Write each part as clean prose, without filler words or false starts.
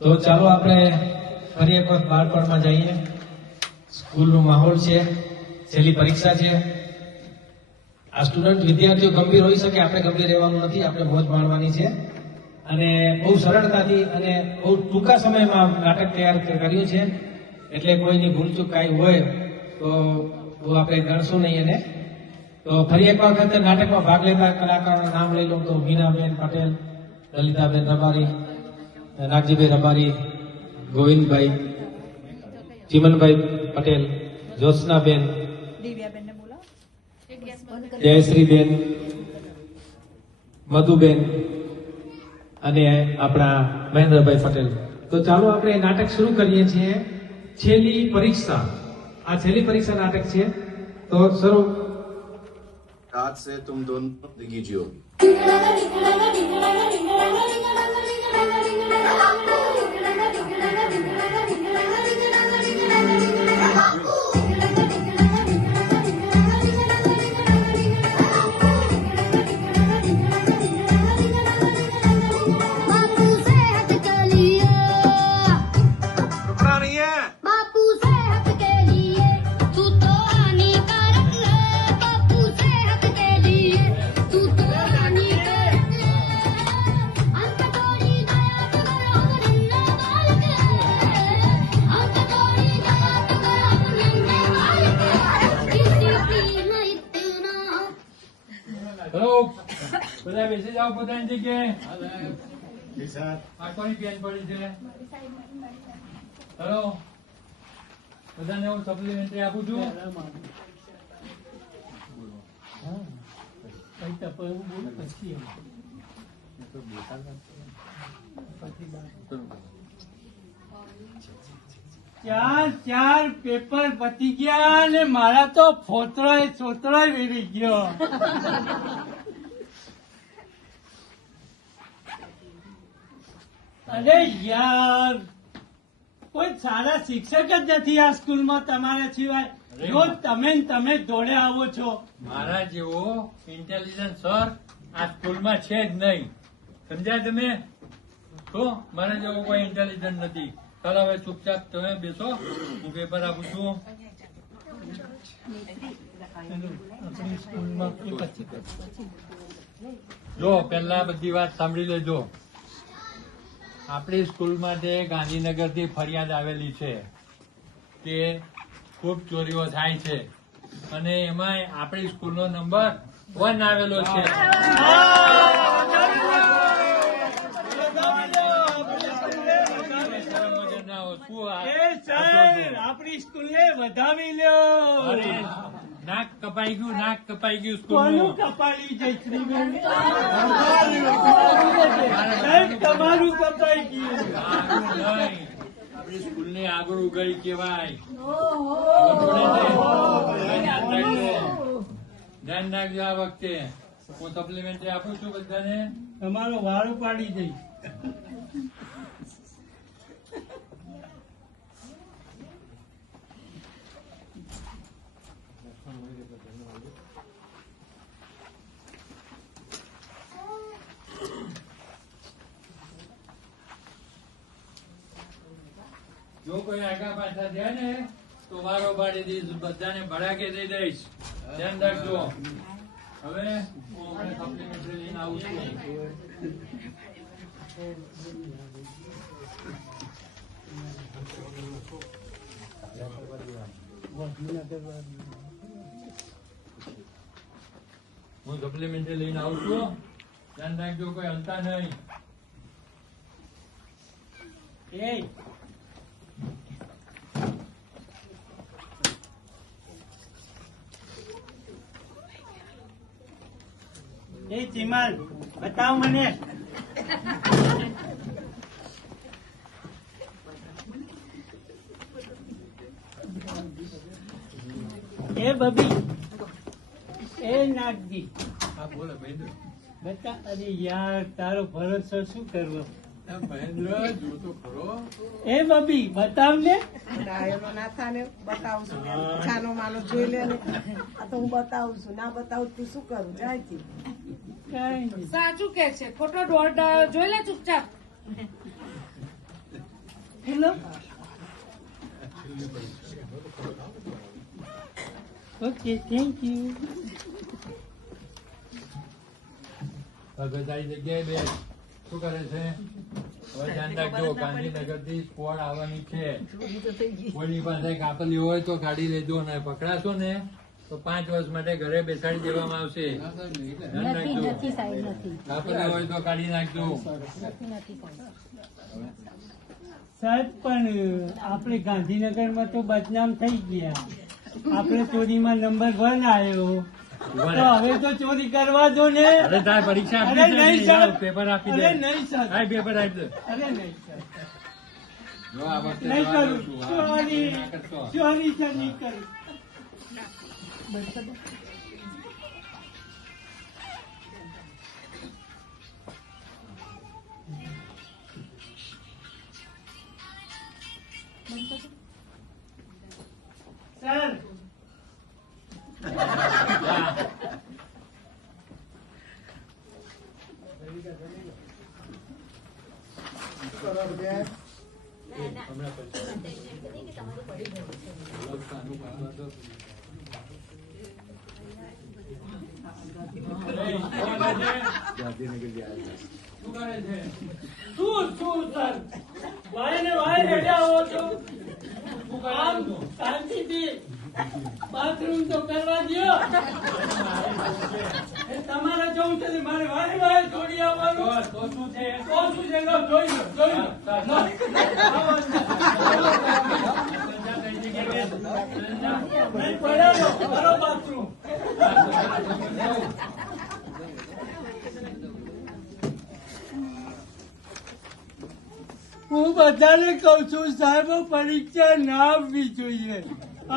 તો ચાલો આપણે ફરી એક વખત બાળપણમાં જઈએ. સ્કૂલનો માહોલ છે, છેલ્લી પરીક્ષા છે. આ સ્ટુડન્ટ વિદ્યાર્થીઓ ગંભીર હોઈ શકે, આપણે ગંભીર રહેવાનું નથી, આપણે મોજ માણવાની છે. અને બહુ સરળતાથી અને બહુ ટૂંકા સમયમાં નાટક તૈયાર કર્યું છે, એટલે કોઈની ભૂલચૂક કાંઈ હોય તો બહુ આપણે ગણશું નહીં એને. તો ફરી એક વખત નાટકમાં ભાગ લેતા કલાકારોના નામ લઈ લઉં તો મીનાબેન પટેલ, લલિતાબેન રબારી, નાગજીભાઈ રબારી, ગોવિંદભાઈ, ચિમનભાઈ પટેલ, જ્યોત્સનાબેન, જયશ્રીબેન, મધુબેન અને આપણા મહેન્દ્રભાઈ પટેલ. તો ચાલો આપણે નાટક શરૂ કરીએ છીએ. છેલ્લી પરીક્ષા. આ છેલ્લી પરીક્ષા નાટક છે. તો શરૂ. आज से तुम दोनों जिंदगी जियो. બધા બેસી જાઓ પોતાની જગ્યાએ. આંખોની પેન પડી છે. હલો, બધાને હું સપ્લિમેન્ટરી આપું છું. ચાર પેપર પતી ગયા ને મારા તો છોતરો વેરી ગયો. અરે યાર, કોઈ સારા શિક્ષક જ નથી આ સ્કૂલમાં તમારા સિવાય. રોજ તમે દોડે આવો છો. મારા જેવો ઇન્ટેલિજન્ટ સર આ સ્કૂલમાં છે જ નહીં. સમજ્યા તમે? તો મારા જેવો કોઈ ઇન્ટેલિજન્ટ નથી. ચાલો હવે ચૂપચાપ તમે બેસો, હું પેપર આપું છું. જો પેલા બધી વાત સાંભળી લેજો. આપણી સ્કૂલ માટે ગાંધીનગર થી ફરિયાદ આવેલી છે કે ખૂબ ચોરીઓ થાય છે અને એમાં આપણી સ્કૂલનો નંબર 1 આવેલો છે. આપણી સ્કૂલને વધાવી લ્યો. નાક કપાઈ ગયું સ્કૂલનું. કપાઈ જયશ્રીબેન, તમારું કપાઈ ગયું. આપણી સ્કૂલને આગળ ઉગાડી કેવાય. ધ્યાન રાખજો આ વખતે. હું સપ્લિમેન્ટરી આપું છું બધાને. તમારો વારો પાડી જઈ. જો કોઈ આગા પાછા થયા ને તો વારો પાડી દઈશ. બધાને ભડાકે દઈ દઈશ. ધ્યાન રાખજો. હવે હું સપ્લિમેન્ટરી લઈને આવું છું. હું સપ્લિમેન્ટરી લઈને આવું છું. ધ્યાન રાખજો, કોઈ હલતા નહીં. એ ચિમલ, બતાવ મને. એ બબી, એ નાગજી. હા બોલો મહેન્દ્ર. બતા. અરે યાર, તારો ભરોસો શું કરવો? મહેન્દ્ર જો તો ખરો. એ બબી બતાવ ને. ના થાને બતાવું છું. છાનો માનો જોઈ લે ને. આ તો હું બતાવું છું. ના બતાવું તું શું કરું? જાય છે. સાચું કે છે, ખોટો જોઈ લે ચૂપચાપ. હેલો ઓકે થેન્ક યુ તારી જગ્યાએ બે શું કરે છે હવે ધ્યાન રાખજો ગાંધીનગર થી સ્કોડ આવવાની છે કોઈની પાસે કાપલી હોય તો કાઢી લેજો ને પકડાશો ને તો 5 વર્ષ માટે ઘરે બેસાડી દેવામાં આવશે ધ્યાન રાખજો કાપલી હોય તો કાઢી નાખજો સાહેબ પણ આપણે ગાંધીનગરમાં તો બદનામ થઈ ગયા આપણે ચોરીમાં નંબર 1 આવ્યો તો હવે તો ચોરી કરવા દો ને અરે તારે પરીક્ષા અરે આપી નહીં છે સર પેપર આપી દે અરે નહીં સર હા પેપર આપી દે અરે નહીં સર જો આ વખતે નહીં જવા કરું દઉં છું. હા, સોરી ના કરશો. સોરી સર નહીં કરું સર શું સર વાય ને વાય બેઠા હો છો આમ શાંતિથી બાથરૂમ તો કરવા દ્યો એ તમારે જવું છે ને મારે વાય વાય છોડી આવવાનું તો શું છે લો જોઈ લો નહીં પડેલો કરો બાથરૂમ હું બધાને કઉ છું સાહેબ પરીક્ષા ના આપવી જોઈએ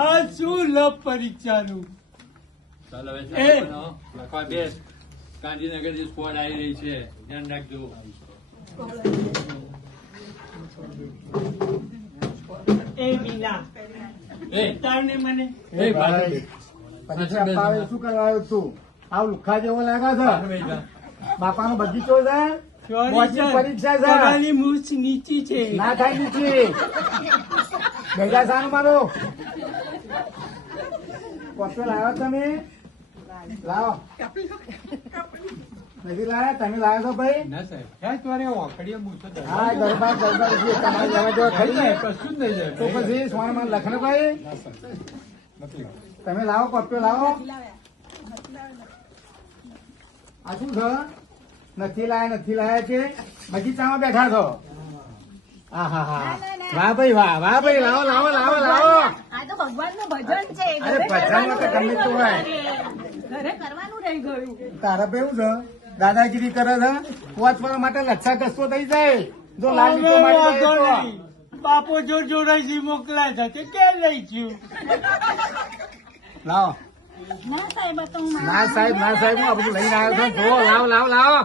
આ શું લપ પરીક્ષાનું ચાલ હવે એ. ચાલુ બનો. લખવા બેસ ગાંધીનગર થી સ્કોડ આવી રહી છે ધ્યાન રાખજો એ વિના એ તારને મને એ પાછળ બેસ. પરીક્ષા આપવા આવે શું કરવા આવ્યો તું આ લુખા જેવો લાગે પાછળ છે બેસ જા. બાપાનો બગીચો છે સોરી મોટી સર પરીક્ષા છે તમારી મૂછ નીચી છે ના થાય નીચી બેજા સાનું મારો કોસ્ટો લાવ્યો તમે લાવો નથી લાવ્યા તમે લાવ્યા છો ભાઈ ના સાહેબ ક્યાં તમારે ઓખડીએ મૂછો તો હા ગરબા ગરબા છે તમારે લેવા દેવા ખરી ને કશું જ નહીં જાય. તો પછી સોનમાં લખને ભાઈ તમે લાવો કોસ્ટો લાવો આ શું છે નથી લાયા છે બગીચામાં બેઠા છો હા હા હા વાહ ભાઈ વાહ ભાઈ લાવો લાવો લાવો લાવો આ તો ભગવાનનું ભજન છે અરે ભજનમાં તો ગમે તે હોય ઘરે કરવાનું રહી ગયું તારા ભાઈ એવું છે દાદાગીરી કરે છે પહોંચવા માટે લચ્છા કસતો થઈ જાય જો લાલ લીટો હવે મારી વાંધો જાય તો. નહીં. બાપો જોર જોરાઈથી મોકલાય છે તે કે લઈ ગયું લાવો ના સાહેબ તો હું ના સાહેબ હું આ બધું લઈને આવ્યો છું જો લાવો લાવો લાવો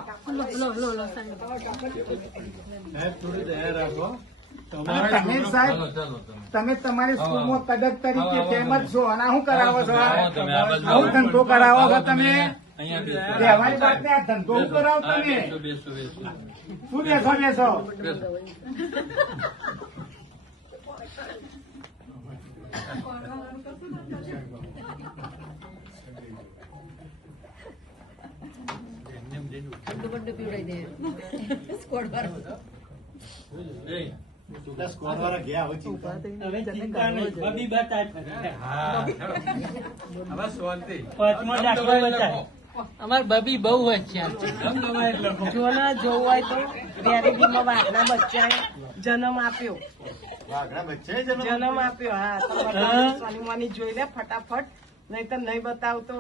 અને તમે સાહેબ ચાલો, ચાલો, ચાલો. તમે તમારી સ્કૂલમાં કદક તરીકે ફેમસ છો અને શું કરાવો છો આવો તમે આ બાજુ. આવું ધંધો કરાવો છો તમે અહીંયા બેસો. રહેવાની વાત ને આ ધંધો શું કરાવો હા, તમે બેસો, બેસો, બેસો. શું બેસો બેસો બેસો. એ, હવે ચિંતા નહીં બબી બતાય હવે શાંતિ. પાંચમો દાખલો બતાય અમાર બબી બહુ હોશિયાર છે જો ના જોવું હોય તો ગેરેજીમાં વાઘના બચ્ચાએ જન્મ આપ્યો હા તો બધા સોનીમાની જોઈ લે ફટાફટ નહીં તો નહીં બતાવતો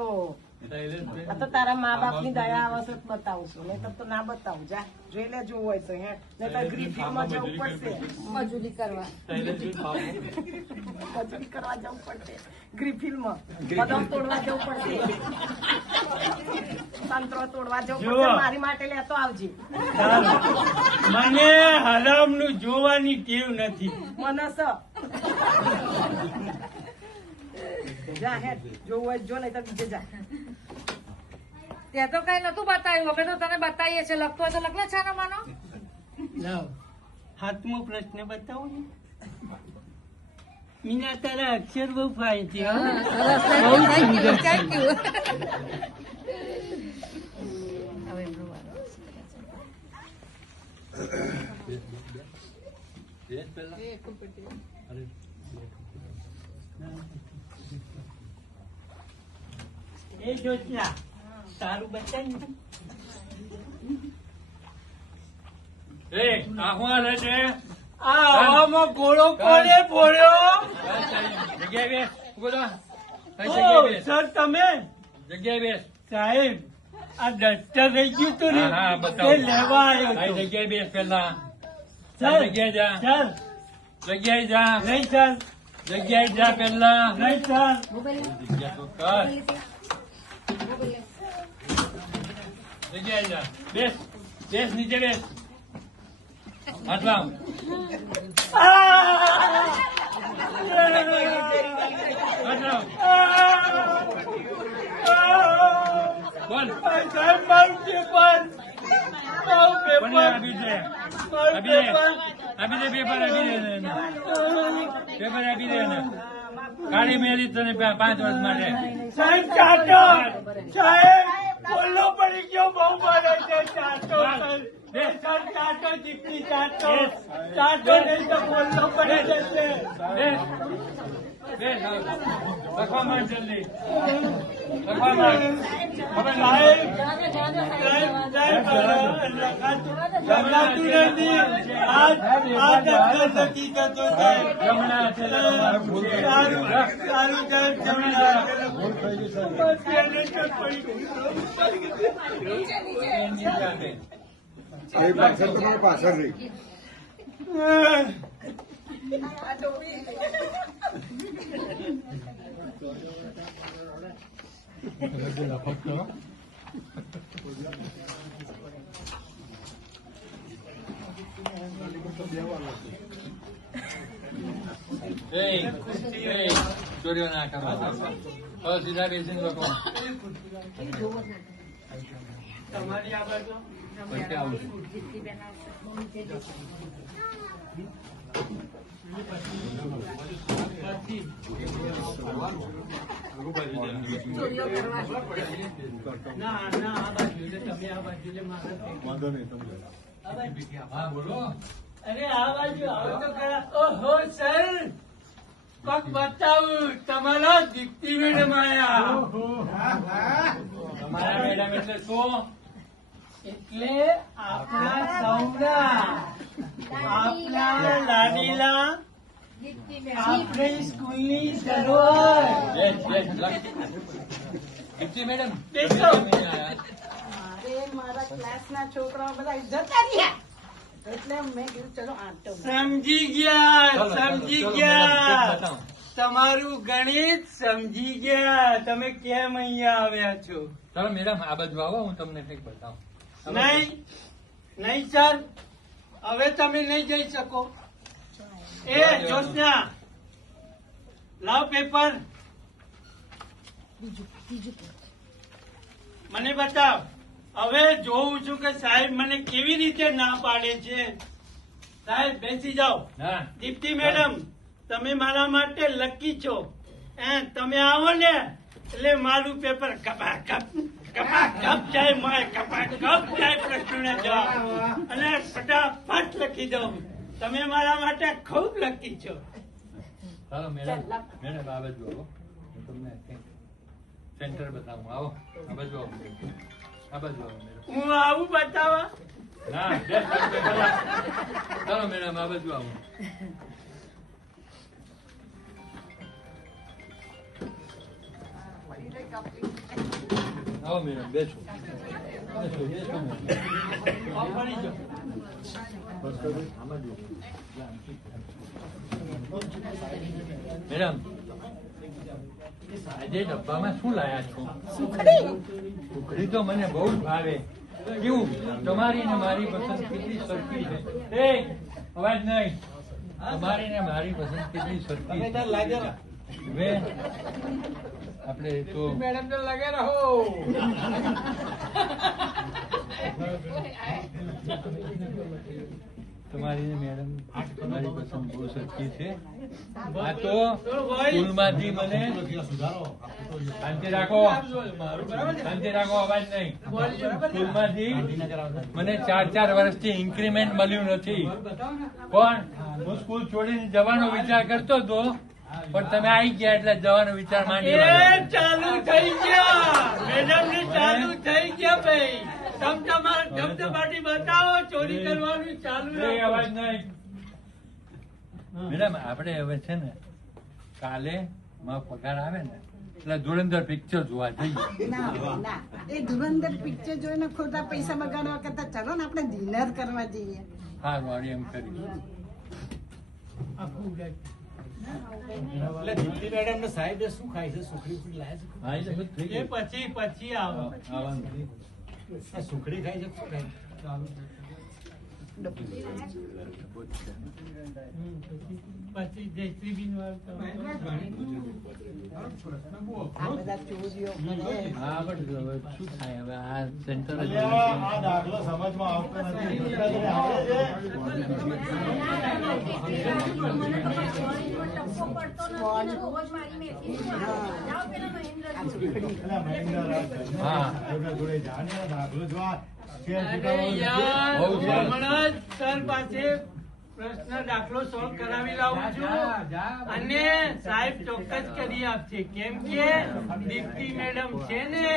આ તો તારા મા બાપ ની દયા આવશે તો બતાવું છું નહીં તો ના બતાવું જા જોઈ લે જોવું હોય તો હે નહીં તો ગ્રીફિલમાં જવું પડશે મજૂરી કરવા મજૂરી કરવા જવું પડશે ગ્રીફિલમાં બદામ તોડવા જવું પડશે સંતરો તોડવા જવું જુઓ. પડશે મારી માટે લેતો આવજે મને હરામ નું જોવાની ટેવ નથી મનસ જા હેડ જોવું હોય તો જો નહીં તો બીજે જા ત્યાં તો કઈ નતું બતાવ્યું અમે તો તને બતાવીએ છીએ લખતો હોય તો લખ લે છાનો માનો લાવ સાતમો પ્રશ્ન બતાવો ને. મીના તારા અક્ષર બહુ ફાઇન છે હો. થેન્ક યુ થેન્ક યુ હવે એમનો વારો. બેસ પહેલા. અરે, એ જોતના તારું બતાવી ને. એ, આ શું હાલે છે? આ હવામાં ગોળો કોને ફોડ્યો? જગ્યાએ બેસ. ઉભો થા. કઈ ઓ, જગ્યાએ બેસ. સર તમે જગ્યાએ બેસ. સાહેબ આ ડસ્ટર રહી ગયું તું ને હા, હા, બતાવો. તે લેવા આવ્યો કઈ હતો. જગ્યાએ બેસ પહેલા. સર જગ્યાએ જા. સર જગ્યાએ જા. નહીં સર જગ્યાએ જા પહેલા. નહીં સર જગ્યા તો કર. જગ્યાએ જા. બેસ. બેસ, નીચે બેસ. હાથ લાવ. હાથ લાવ. બોલ. સાહેબ મારું પેપર મારું કોને પેપર આપ્યું છે? મારું આપી દે. પેપર આપી દે પેપર. આપી દે એને. પેપર આપી દે એને. કાઢી મેલી તને 5 વર્ષ માટે. સાહેબ ચાટો સાહેબ બોલો પડી ગયો બહુ મારે છે ચાટો સર ચાટો જીપની ચાટો ચાટો નહીં તો બોલો પડી જશે બેસ. બેસ. લખવા માંડ જલ્દી. લખવા માંડ. હવે સાહેબ સાહેબ લખાતું નથી આ દફતર હકીકતો સાહેબ જમણા છે. સારું સારું સાહેબ જમણા પાછળ રહી ચોરીઓ ના કરવા. હવે સીધા બેસીને લખો. તમારી આ બાજુ પછી આવું છું. ના ના આ બાજુ એટલે તમે આ બાજુ એટલે મારે હા, બોલો. અરે આ બાજુ આવો તો ખરા. ઓહો સર કોક બતાવું તમારા દીપ્તિ મેડમ આયા તમારા મેડમ એટલે શું? એટલે આપણા સૌના આપણા લાડીલા આપણી સ્કૂલની સરોવર બેસ, બેસ, લખ. દીપ્તિ મેડમ. બેસો. અરે મારા ક્લાસના છોકરાઓ બધા જતા રહ્યા એટલે મેં કીધું ચલો આંટો મારો. સમજી ગયા ચાલો, સમજી ચાલો, ગયા મેડમ, બતાવો. તમારું ગણિત સમજી ગયા તમે કેમ અહીંયા આવ્યા છો ચાલો મેડમ, આ બાજુ આવો, હું તમને કંઈક બતાવું. નહીં નહીં સર હવે તમે નહીં જઈ શકો એ જોશના લાવ પેપર મને બતાવ હવે જોઉં છું કે સાહેબ મને કેવી રીતે ના પાડે છે સાહેબ બેસી જાઓ હા. દીપ્તિ મેડમ તમે મારા માટે લકી છો તમે આવો ને એટલે મારું પેપર કપાકપ જાય મારે કપાકપ જાય પ્રશ્નોના જવાબ અને ફટાફટ લખી દઉં તમે મારા માટે ખૂબ લકી છો ચાલો મેડમ, મેડમ આ બાજુ આવો, હું તમને કંઈક સેન્ટર બતાવું. આવો, આ બાજુ આવો. આ બાજુ આવો મેડમ. હું આવું બતાવા ના, બેસ, પેલા. ચાલો મેડમ, આ બાજુ આવો. આવો મેડમ, બેસો. બેસો, બેસો મેડમ. પડી જાઓ. આમાં જુઓ. મેડમ, આજે ડબ્બામાં શું લાયા છો? સુખડી તો મને બહુ જ ભાવે. કેવું, તમારી ને મારી પસંદ કેટલી સરખી છે? એ અવાજ નહીં. તમારી ને મારી પસંદ કેટલી સરખી છે? હવે આપણે તો મેડમ તો લગે રહો તમારી મેડમ તમારી પસંદ બહુ સરખી છે. આ તો સ્કૂલમાંથી મને શાંતિ રાખો, અવાજ નહીં. સ્કૂલમાંથી મને 4 વર્ષથી ઇન્ક્રીમેન્ટ મળ્યું નથી. પણ હું સ્કૂલ છોડીને જવાનો વિચાર કરતો હતો, પણ તમે આવી ગયા એટલે જવાનો વિચાર માંડી ચાલુ થઈ ગયા મેડમ ને, ચાલુ થઈ ગયા ભાઈ. તમે તમારા ધબધબાટી બતાવો, ચોરી કરવાનું ચાલુ રાખો. અવાજ નહીં. મેડમ આપણે હવે છે ને કાલે મારો પગાર આવે ને એટલે ધુરંધર પિક્ચર જોવા જઈએ. ના એ ધુરંધર પિક્ચર જોઈને ખોટા પૈસા બગાડવા કરતા ચાલો ને આપણે ડિનર કરવા જઈએ. હા વાળી એમ કરી. એટલે દીપ્તિ મેડમ ને સાહેબ શું ખાય છે? સુખડી ફૂડ લાયા છે? હા, એટલે બધું થઈ એ ગયું. પછી આવો. આવવાનું. આ સુખડી ખાય છે? શું ખાય? પછી જયશ્રીબેન વાળું આ બધા ચોરીઓ કરે. હા પણ હવે શું થાય હવે આ સેન્ટર જ આ દાખલો સમજમાં આવતો નથી. હા હમણાં જ સર પાસે પ્રશ્ન દાખલો સોલ્વ કરાવી લાવું છું અને સાહેબ ચોક્કસ કરી આપશે. કેમ કે દીપ્તિ મેડમ છે ને.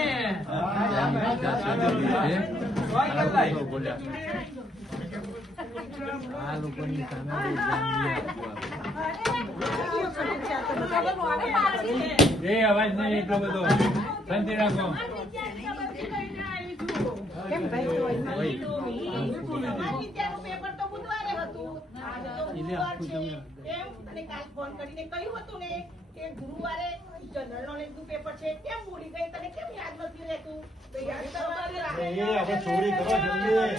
આ લોકોની સામે બહુ ધ્યાન નહીં આપવાનું. એ અવાજ નહીં એટલો બધો. શાંતિ રાખો. કેમ ભાઈ પેપર તો બુધવારે હતું. આજે તો ગુરુવાર છે. એમ અને કાલ ફોન કરીને કહ્યું હતું ને કે ગુરુવારે જનરલ નોલેજ નું પેપર છે. કેમ ભૂલી ગઈ? તને કેમ યાદ નથી રહેતું? તો યાદ કરવાનું આપણે ચોરી કરો જલ્દી.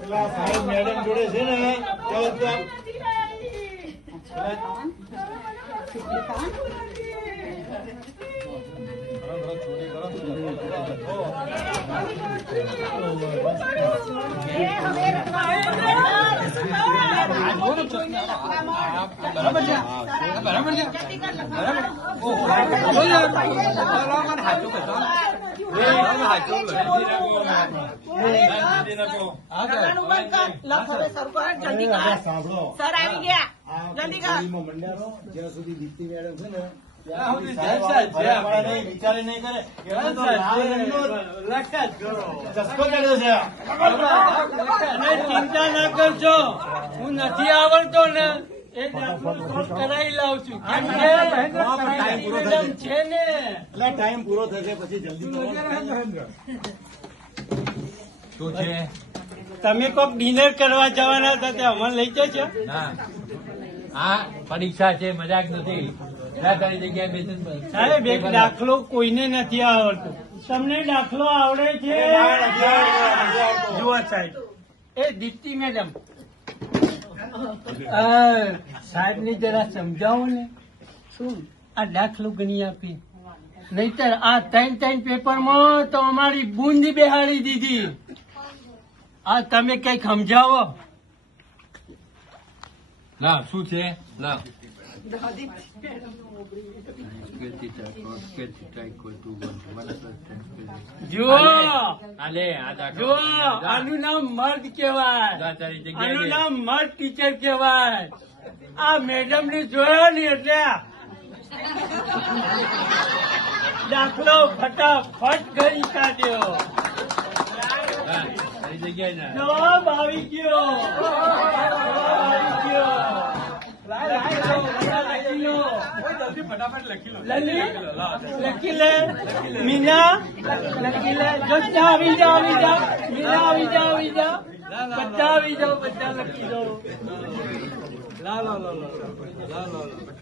પેલા સાહેબ મેડમ જોડે છે ને સાંભળો, સર આવી ગયા. જલ્દી કર. જ્યાં સુધી દીપ્તિ મેડમ છે ને ત્યાં સુધી સાહેબ નહીં, વિચારે નહીં કરે. એમને તો લાલ રંગનો ચસ્કો ચડ્યો છે. અને ચિંતા ના કરજો, હું નથી આવડતો ને એ દાખલો સોલ્વ કરાવી લાવું છું. કેમ કે મેડમ છે ને. એટલે ટાઈમ પૂરો થશે પછી જલ્દી કરો. શું છે? તમે કોક ડિનર કરવા જવાના હતા તે અમને લઈ જશો? ના, આ પરીક્ષા છે, મજાક નથી. જા તારી જગ્યાએ બેસીને બસ. સાહેબ એક દાખલો કોઈને નથી આવડતો. તમને દાખલો આવડે છે? જુઓ સાહેબ, એ દીપ્તિ મેડમ સાહેબ ને જરા સમજાવો ને. શું આ દાખલો ગણી આપી? નહીતર આ 3 પેપરમાં તો અમારી બુંદી બેહાડી દીધી. આ તમે કઈક સમજાવો. લાવ, શું છે? લાવ. જુઓ આલે, આ દાખલો. જુઓ, આનું નામ મર્દ કહેવાય. જા તારી જગ્યાએ આનું બેસ. નામ મર્દ ટીચર કહેવાય. આ મેડમ ને જોયો ને એટલે દાખલો ફટાફટ કરી કાઢ્યો. જા, તારી જગ્યાએ જા. જવાબ આવી ગયો. લખી લે મીના, લખી લે. બધા આવી જાઓ, મીના આવી જાઓ, બધા આવી જાઓ, બધા લખી દો.